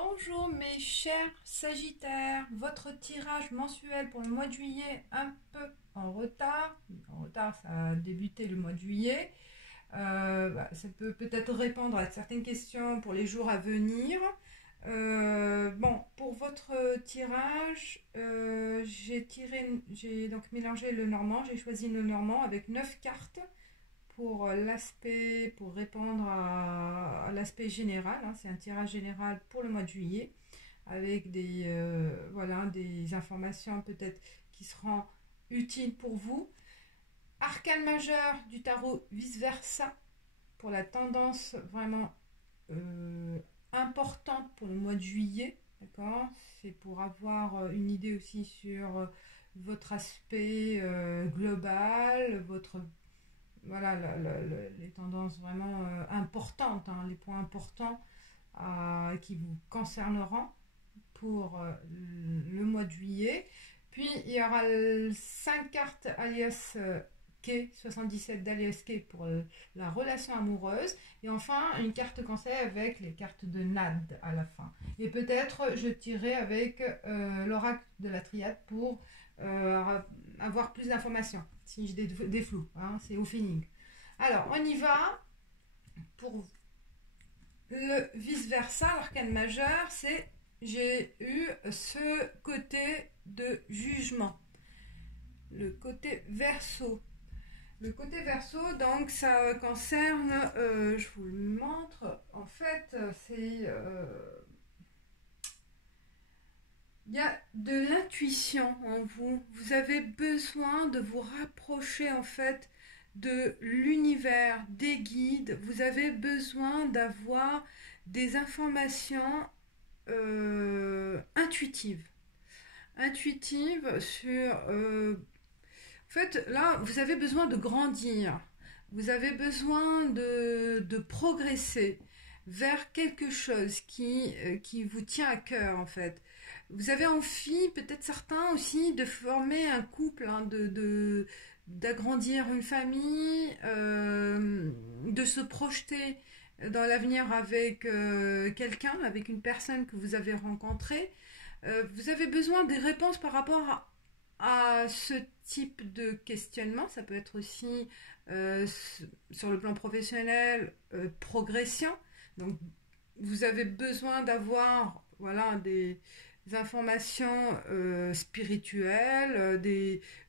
Bonjour mes chers Sagittaires, votre tirage mensuel pour le mois de juillet un peu en retard. En retard, ça a débuté le mois de juillet. Ça peut peut-être répondre à certaines questions pour les jours à venir. Bon, pour votre tirage, j'ai donc mélangé le normand, j'ai choisi le normand avec 9 cartes pour l'aspect, pour répondre à l'aspect général, hein. C'est un tirage général pour le mois de juillet avec des informations peut-être qui seront utiles pour vous. Arcane majeur du tarot vice-versa pour la tendance vraiment importante pour le mois de juillet, d'accord. C'est pour avoir une idée aussi sur votre aspect global, votre les tendances vraiment importantes, hein, les points importants qui vous concerneront pour le mois de juillet. Puis il y aura 5 cartes alias K, 77 d'alias K pour la relation amoureuse. Et enfin une carte conseil avec les cartes de Nad à la fin. Et peut-être je tirerai avec l'oracle de la triade pour avoir plus d'informations. Si j'ai des flous, hein, c'est au feeling. Alors, on y va. Pour le vice-versa, l'arcane majeur, c'est j'ai eu ce côté de jugement. Le côté verso. Le côté verso, donc, ça concerne, je vous le montre, en fait, c'est... il y a de l'intuition en vous. Vous avez besoin de vous rapprocher en fait de l'univers, des guides. Vous avez besoin d'avoir des informations intuitives. Intuitives sur... en fait, là, vous avez besoin de grandir. Vous avez besoin de progresser vers quelque chose qui vous tient à cœur en fait. Vous avez envie, peut-être certains aussi, de former un couple, hein, d'agrandir une famille, de se projeter dans l'avenir avec quelqu'un, avec une personne que vous avez rencontrée. Vous avez besoin des réponses par rapport à ce type de questionnement. Ça peut être aussi sur le plan professionnel, progression. Donc, vous avez besoin d'avoir des informations spirituelles,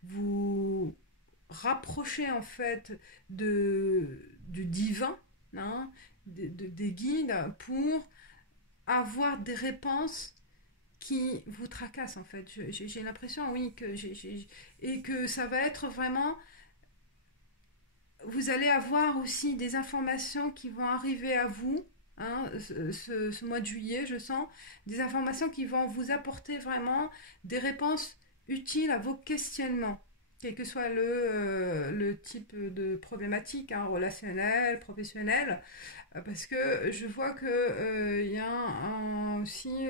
vous rapprocher en fait du divin, hein, des guides pour avoir des réponses qui vous tracassent en fait. J'ai l'impression, oui, et que ça va être vraiment... Vous allez avoir aussi des informations qui vont arriver à vous, hein, ce mois de juillet, je sens, des informations qui vont vous apporter vraiment des réponses utiles à vos questionnements, quel que soit le type de problématique, hein, relationnelle, professionnelle, parce que je vois que y a aussi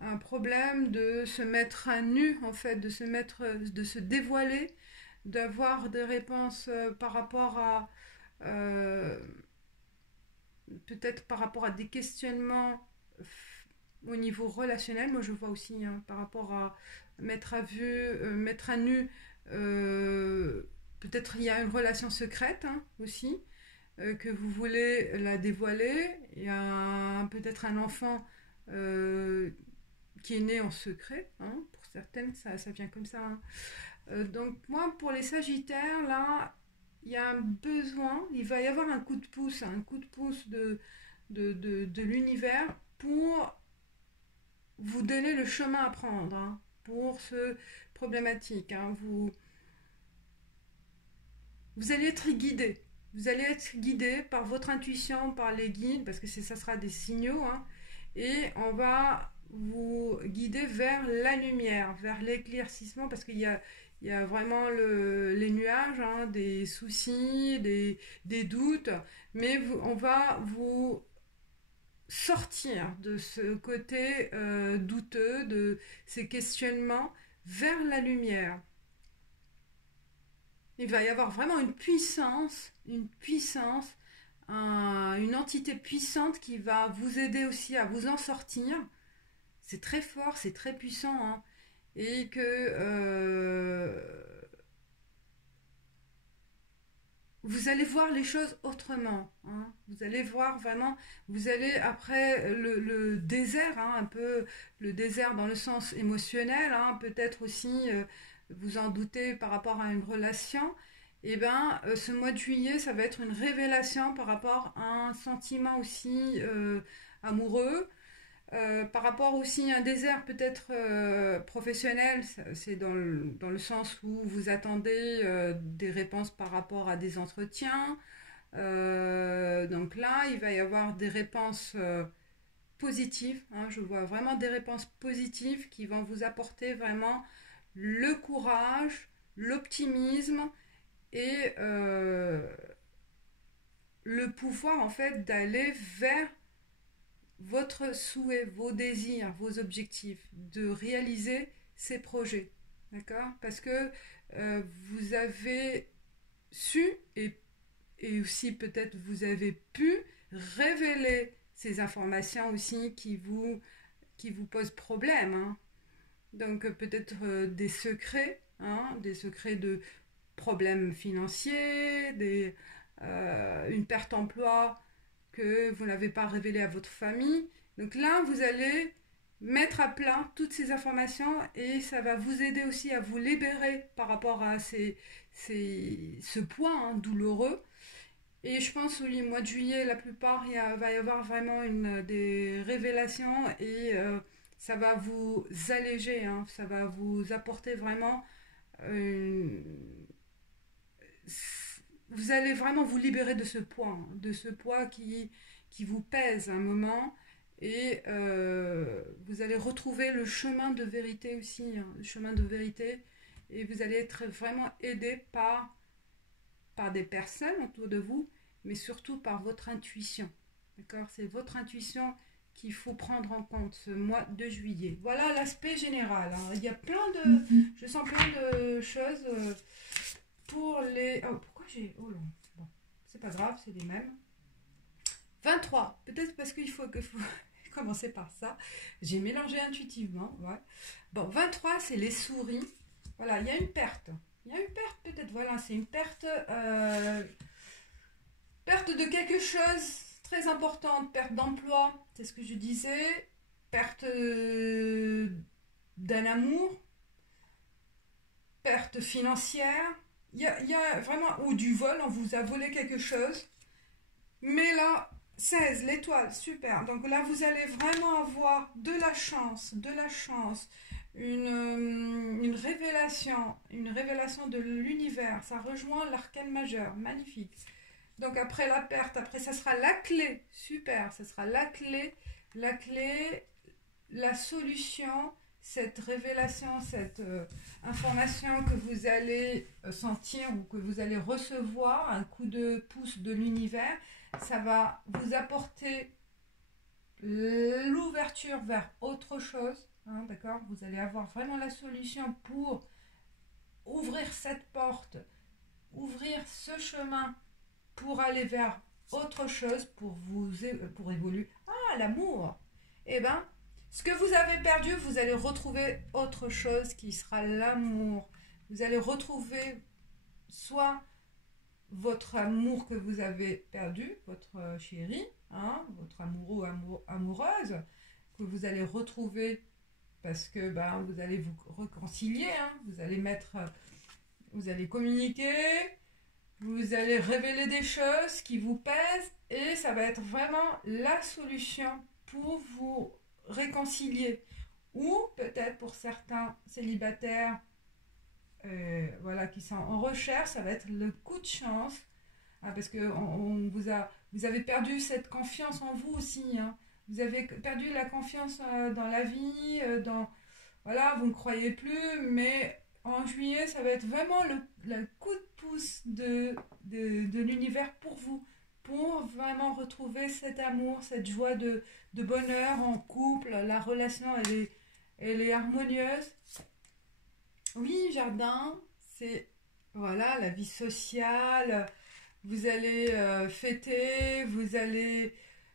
un problème de se mettre à nu, en fait, de se dévoiler, d'avoir des réponses par rapport à peut-être par rapport à des questionnements au niveau relationnel. Moi je vois aussi, hein, par rapport à mettre mettre à nu, peut-être il y a une relation secrète, hein, aussi, que vous voulez la dévoiler. Il y a peut-être un enfant qui est né en secret, hein, pour certaines ça vient comme ça, hein. Donc moi pour les Sagittaires, là il y a un besoin, il va y avoir un coup de pouce, de l'univers pour vous donner le chemin à prendre, hein, pour ce problématique, hein. Vous allez être guidé. Vous allez être guidé par votre intuition, par les guides, parce que ça sera des signaux, hein, et on va vous guider vers la lumière, vers l'éclaircissement, parce qu'il y a vraiment les nuages, hein, des soucis, des doutes, mais on va vous sortir de ce côté douteux, de ces questionnements, vers la lumière. Il va y avoir vraiment une puissance une entité puissante qui va vous aider aussi à vous en sortir. C'est très fort, c'est très puissant, hein. Et que vous allez voir les choses autrement, hein. Vous allez voir vraiment, vous allez après le désert, hein, un peu le désert dans le sens émotionnel, hein, peut-être aussi vous en doutez par rapport à une relation. Et ben, ce mois de juillet, ça va être une révélation par rapport à un sentiment aussi amoureux. Par rapport aussi à un désert peut-être professionnel, c'est dans le sens où vous attendez des réponses par rapport à des entretiens. Donc là, il va y avoir des réponses positives, hein. Je vois vraiment des réponses positives qui vont vous apporter vraiment le courage, l'optimisme et le pouvoir en fait d'aller vers votre souhait, vos désirs, vos objectifs, de réaliser ces projets. D'accord? Parce que vous avez su et aussi peut-être vous avez pu révéler ces informations aussi qui vous posent problème, hein. Donc peut-être des secrets de problèmes financiers, une perte d'emploi que vous n'avez pas révélé à votre famille. Donc là, vous allez mettre à plat toutes ces informations et ça va vous aider aussi à vous libérer par rapport à ce poids, hein, douloureux. Et je pense au mois de juillet, la plupart, va y avoir vraiment des révélations et ça va vous alléger, hein, ça va vous apporter vraiment une, vous allez vraiment vous libérer de ce poids, hein, de ce poids qui vous pèse un moment et vous allez retrouver le chemin de vérité aussi, hein, le chemin de vérité et vous allez être vraiment aidé par des personnes autour de vous, mais surtout par votre intuition. D'accord? C'est votre intuition qu'il faut prendre en compte ce mois de juillet. Voilà l'aspect général, hein. Il y a je sens plein de choses pour les... Oh, pourquoi j'ai... Oh là, bon, c'est pas grave, c'est les mêmes. 23, peut-être parce faut commencer par ça. J'ai mélangé intuitivement, ouais. Bon, 23, c'est les souris. Voilà, il y a une perte. Il y a une perte, peut-être, voilà, c'est une perte de quelque chose très importante, perte d'emploi, c'est ce que je disais, perte d'un amour, perte financière, il y a vraiment, ou du vol, on vous a volé quelque chose, mais là, 16, l'étoile, super, donc là vous allez vraiment avoir de la chance, une révélation de l'univers, ça rejoint l'arcane majeur, magnifique. Donc après la perte, après ça sera la clé, super, ça sera la clé, la solution, cette révélation, cette information que vous allez sentir ou que vous allez recevoir, un coup de pouce de l'univers, ça va vous apporter l'ouverture vers autre chose, hein, d'accord? Vous allez avoir vraiment la solution pour ouvrir cette porte, ouvrir ce chemin pour aller vers autre chose, pour évoluer. Ah, l'amour! Eh bien, ce que vous avez perdu, vous allez retrouver autre chose qui sera l'amour. Vous allez retrouver soit votre amour que vous avez perdu, votre chéri, hein, votre amoureux ou amoureuse, que vous allez retrouver parce que vous allez vous réconcilier, hein, vous allez communiquer, vous allez révéler des choses qui vous pèsent et ça va être vraiment la solution pour vous réconcilier. Ou peut-être pour certains célibataires qui sont en recherche, ça va être le coup de chance, hein, parce que vous avez perdu cette confiance en vous aussi, hein. Vous avez perdu la confiance dans la vie, vous ne croyez plus, mais en juillet, ça va être vraiment le coup de pouce de l'univers pour vous, pour vraiment retrouver cet amour, cette joie de bonheur en couple. La relation, elle est harmonieuse. Oui, jardin, c'est la vie sociale. vous allez fêter, vous allez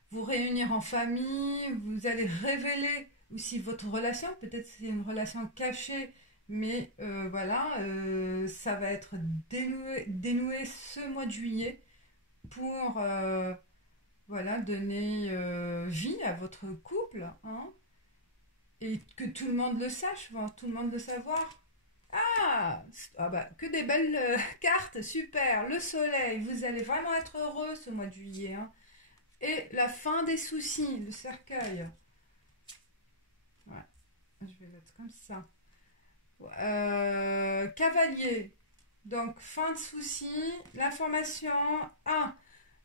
vous réunir en famille, vous allez révéler aussi votre relation. Peut-être c'est une relation cachée, mais voilà, ça va être dénoué ce mois de juillet pour voilà, donner vie à votre couple, hein, et que tout le monde le sache, enfin, tout le monde le savoir. Ah bah, que des belles cartes, super, le soleil, vous allez vraiment être heureux ce mois de juillet, hein. Et la fin des soucis, le cercueil. Ouais, je vais mettre comme ça. Cavalier, donc fin de soucis, l'information 1.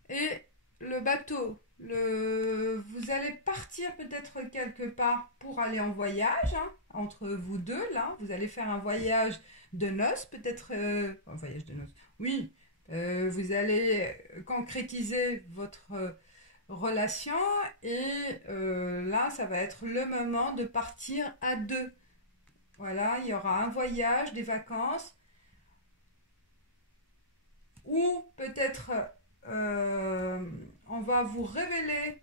Et le bateau, vous allez partir peut-être quelque part pour aller en voyage, hein, entre vous deux, là. Vous allez faire un voyage de noces, peut-être. Un voyage de noces, oui. Vous allez concrétiser votre relation et là, ça va être le moment de partir à deux. Voilà, il y aura un voyage, des vacances, ou peut-être on va vous révéler,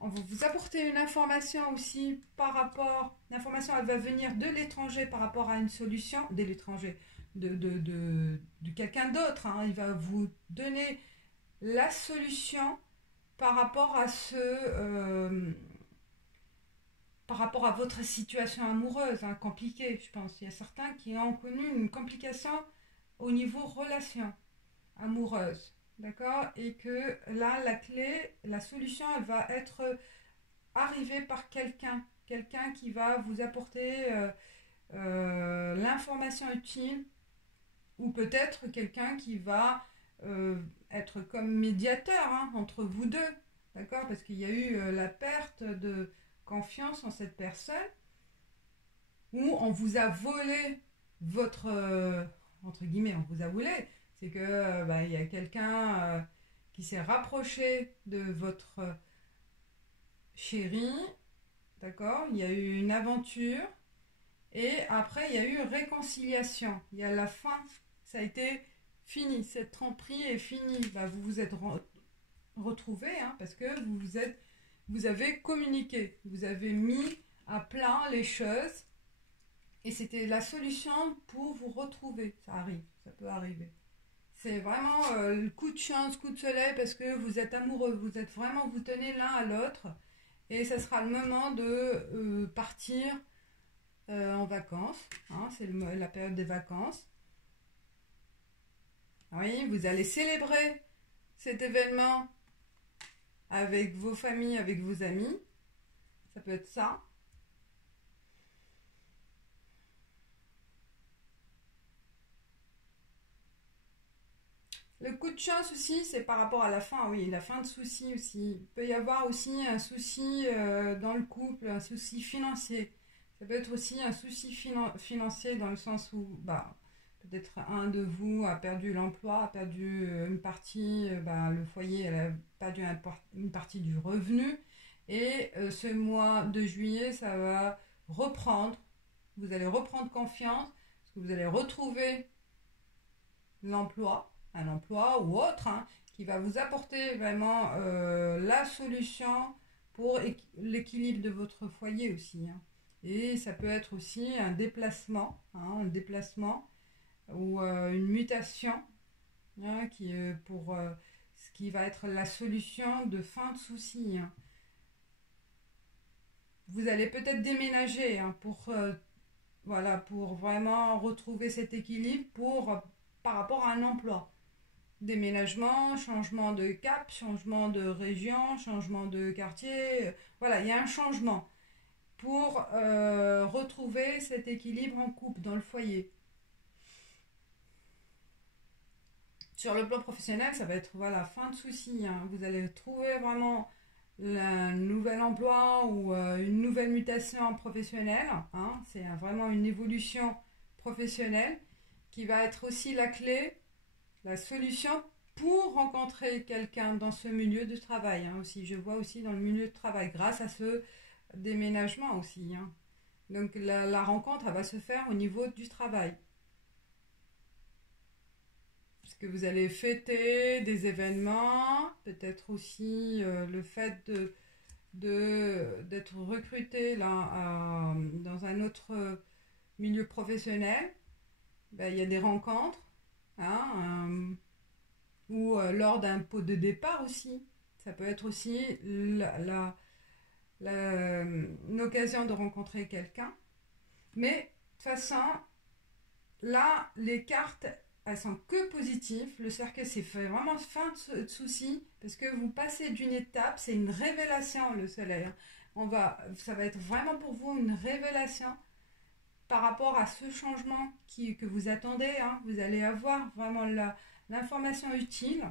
on va vous apporter une information aussi par rapport, l'information elle va venir de l'étranger par rapport à une solution, de l'étranger, de quelqu'un d'autre, hein. Il va vous donner la solution par rapport à par rapport à votre situation amoureuse, hein, compliquée, je pense. Il y a certains qui ont connu une complication au niveau relation amoureuse, d'accord? Et que là, la clé, la solution, elle va être arrivée par quelqu'un qui va vous apporter l'information utile, ou peut-être quelqu'un qui va être comme médiateur, hein, entre vous deux, d'accord? Parce qu'il y a eu la perte de confiance en cette personne, où on vous a volé votre, entre guillemets, on vous a volé, c'est que bah, il y a quelqu'un qui s'est rapproché de votre chéri, d'accord? Il y a eu une aventure et après il y a eu réconciliation. Il y a la fin, ça a été fini, cette tromperie est finie. Bah, vous vous êtes retrouvés, hein, parce que vous avez communiqué, vous avez mis à plat les choses et c'était la solution pour vous retrouver. Ça arrive, ça peut arriver. C'est vraiment le coup de chance, coup de soleil, parce que vous êtes amoureux, vous êtes vraiment, vous tenez l'un à l'autre, et ça sera le moment de partir en vacances, hein, c'est la période des vacances. Oui, vous allez célébrer cet événement avec vos familles, avec vos amis, ça peut être ça. Le coup de chance aussi, c'est par rapport à la fin, oui, la fin de souci aussi. Il peut y avoir aussi un souci dans le couple, un souci financier. Ça peut être aussi un souci financier dans le sens où bah, peut-être un de vous a perdu l'emploi, a perdu une partie, bah, le foyer, elle a perdu une partie du revenu. Et ce mois de juillet, ça va reprendre. Vous allez reprendre confiance, parce que vous allez retrouver l'emploi, un emploi ou autre, hein, qui va vous apporter vraiment la solution pour l'équilibre de votre foyer aussi, hein. Et ça peut être aussi un déplacement ou une mutation, hein, pour ce qui va être la solution de fin de souci, hein. Vous allez peut-être déménager, hein, voilà, pour vraiment retrouver cet équilibre par rapport à un emploi. Déménagement, changement de cap, changement de région, changement de quartier. Voilà, il y a un changement pour retrouver cet équilibre en couple, dans le foyer. Sur le plan professionnel, ça va être voilà, fin de souci, hein. Vous allez trouver vraiment un nouvel emploi ou une nouvelle mutation professionnelle, hein. C'est vraiment une évolution professionnelle qui va être aussi la clé, la solution pour rencontrer quelqu'un dans ce milieu de travail, hein, aussi. Je vois aussi dans le milieu de travail, grâce à ce déménagement aussi, hein. Donc la rencontre, elle va se faire au niveau du travail. Est-ce que vous allez fêter des événements? Peut-être aussi le fait d'être recruté là, dans un autre milieu professionnel. Ben, il y a des rencontres, hein, ou lors d'un pot de départ aussi. Ça peut être aussi l'occasion de rencontrer quelqu'un. Mais de toute façon, là, les cartes, elles sont que positives. Le cercle, c'est vraiment fin de souci, parce que vous passez d'une étape, c'est une révélation, le soleil. Ça va être vraiment pour vous une révélation par rapport à ce changement que vous attendez. Hein. Vous allez avoir vraiment l'information utile,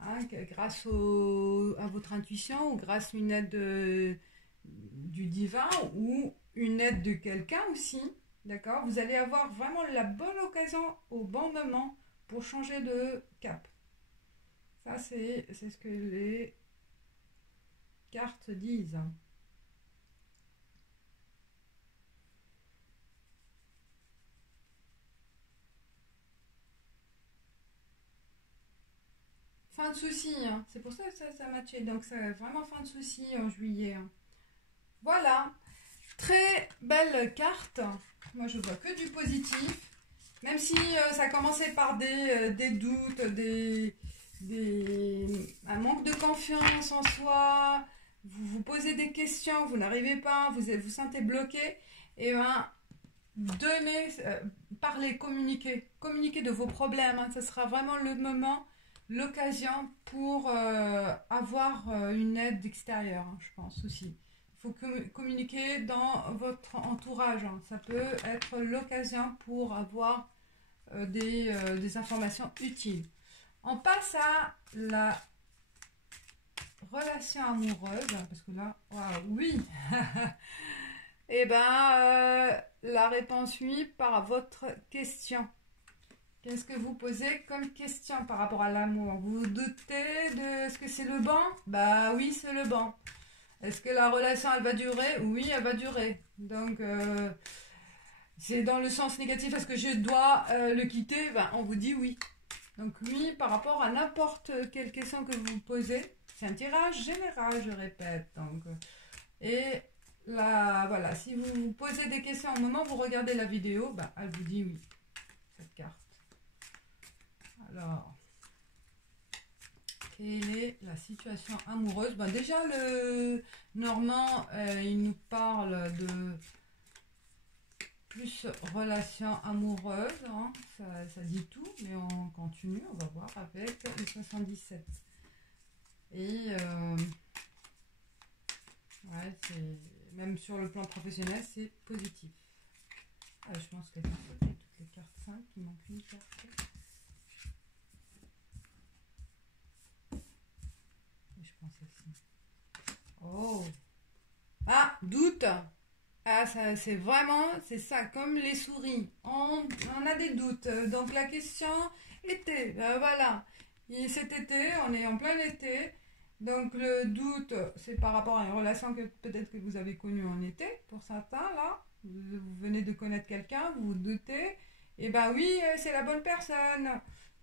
hein, grâce à votre intuition ou grâce à une aide du divin ou une aide de quelqu'un aussi. D'accord? Vous allez avoir vraiment la bonne occasion au bon moment pour changer de cap. Ça, c'est ce que les cartes disent. Fin de souci, hein. C'est pour ça que ça matché. Donc, c'est vraiment fin de souci en juillet. Hein. Voilà. Très belle carte. Moi, je vois que du positif. Même si ça a commencé par des doutes, un manque de confiance en soi, vous vous posez des questions, vous n'arrivez pas, vous vous sentez bloqué, et bien, parlez, communiquez de vos problèmes. Hein. Ce sera vraiment le moment, l'occasion pour avoir une aide extérieure, hein, je pense aussi. Il faut communiquer dans votre entourage. Hein. Ça peut être l'occasion pour avoir des informations utiles. On passe à la relation amoureuse, parce que là, oui. Et la réponse oui par votre question. Qu'est-ce que vous posez comme question par rapport à l'amour? Vous vous doutez de ce que c'est le bon? Bah oui, c'est le bon. Est-ce que la relation, elle va durer? Oui, elle va durer. Donc, c'est dans le sens négatif. Est-ce que je dois le quitter? Ben, on vous dit oui. Donc oui, par rapport à n'importe quelle question que vous posez, c'est un tirage général, je répète. Donc, et là, voilà, si vous posez des questions au moment où vous regardez la vidéo, ben, elle vous dit oui, cette carte. Alors, quelle est la situation amoureuse? Ben, déjà, le Normand, il nous parle de plus relation amoureuse, hein. Ça dit tout, mais on continue, on va voir avec le 77. Et ouais, même sur le plan professionnel, c'est positif. Je pense que toutes les cartes 5, il manque une carte. Et je pense aussi. Oh! Ah, doute! Ah, ça, c'est ça, comme les souris. On a des doutes. Donc la question était, voilà. Et cet été, on est en plein été. Donc le doute, c'est par rapport à une relation que peut-être que vous avez connue en été, pour certains, là. Vous venez de connaître quelqu'un, vous vous doutez. Et ben oui, c'est la bonne personne.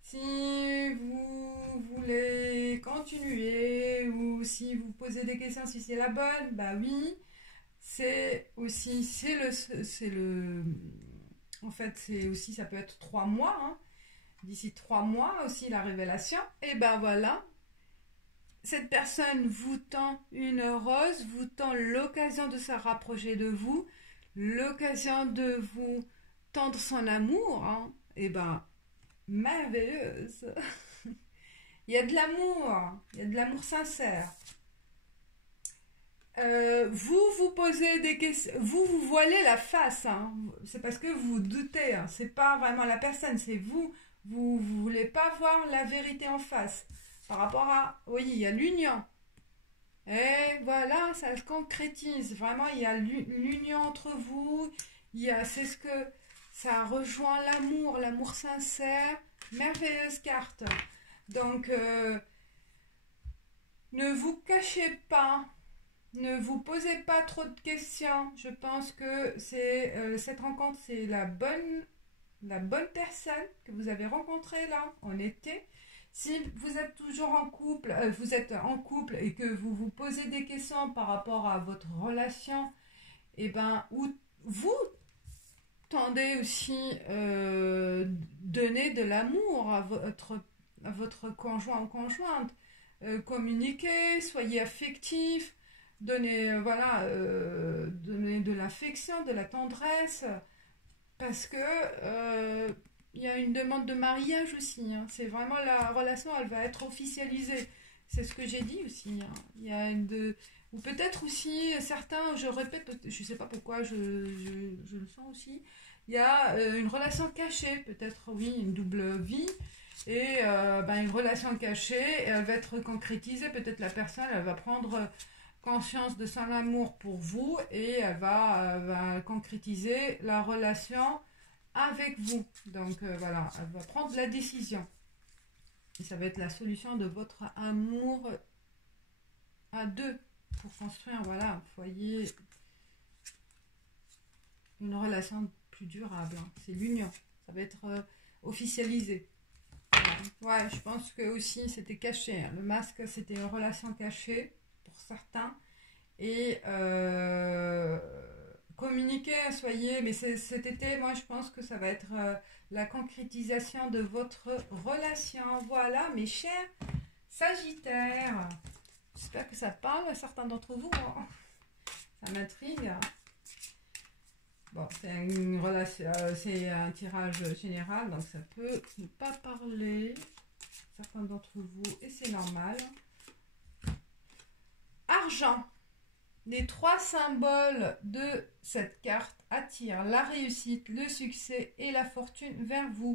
Si vous voulez continuer ou si vous posez des questions si c'est la bonne, bah oui. C'est aussi, en fait, c'est aussi, ça peut être 3 mois, hein. D'ici 3 mois aussi la révélation. Et ben voilà, cette personne vous tend une rose, vous tend l'occasion de se rapprocher de vous, l'occasion de vous tendre son amour, hein. Et ben, merveilleuse. Il y a de l'amour sincère. Vous posez des questions, vous voilez la face, hein. C'est parce que vous doutez, hein. C'est pas vraiment la personne, c'est vous voulez pas voir la vérité en face. Par rapport à, oui, il y a l'union. Et voilà, ça se concrétise. Vraiment, il y a l'union entre vous. C'est ce que ça rejoint l'amour sincère. Merveilleuse carte. Donc, ne vous cachez pas. Ne vous posez pas trop de questions. Je pense que cette rencontre, c'est la bonne la bonne personne que vous avez rencontrée là en été. Si vous êtes toujours en couple, vous êtes en couple et que vous vous posez des questions par rapport à votre relation, et ben, ou vous tendez aussi donner de l'amour à votre conjoint ou conjointe. Communiquez, soyez affectif, donnez, donnez de l'affection, de la tendresse, parce que il y a une demande de mariage aussi. Hein. C'est vraiment la relation, elle va être officialisée. C'est ce que j'ai dit aussi. Hein. Il y a ou peut-être aussi certains, je répète, je ne sais pas pourquoi je le sens aussi. Il y a une relation cachée, peut-être oui, une double vie. Et une relation cachée, elle va être concrétisée. Peut-être la personne, elle va prendre conscience de son amour pour vous et elle va concrétiser la relation avec vous. Donc voilà, elle va prendre la décision. Et ça va être la solution de votre amour à deux pour construire un foyer, une relation plus durable. Hein. C'est l'union. Ça va être officialisé. Ouais, je pense que aussi c'était caché. Hein. Le masque, c'était une relation cachée pour certains. Et communiquer, soyez. Mais cet été, moi, je pense que ça va être la concrétisation de votre relation. Voilà, mes chers Sagittaires. J'espère que ça parle à certains d'entre vous. Hein. Ça m'intrigue. Bon, c'est une relation, c'est un tirage général, donc ça peut ne pas parler certains d'entre vous, et c'est normal. Argent. Les 3 symboles de cette carte attirent la réussite, le succès et la fortune vers vous.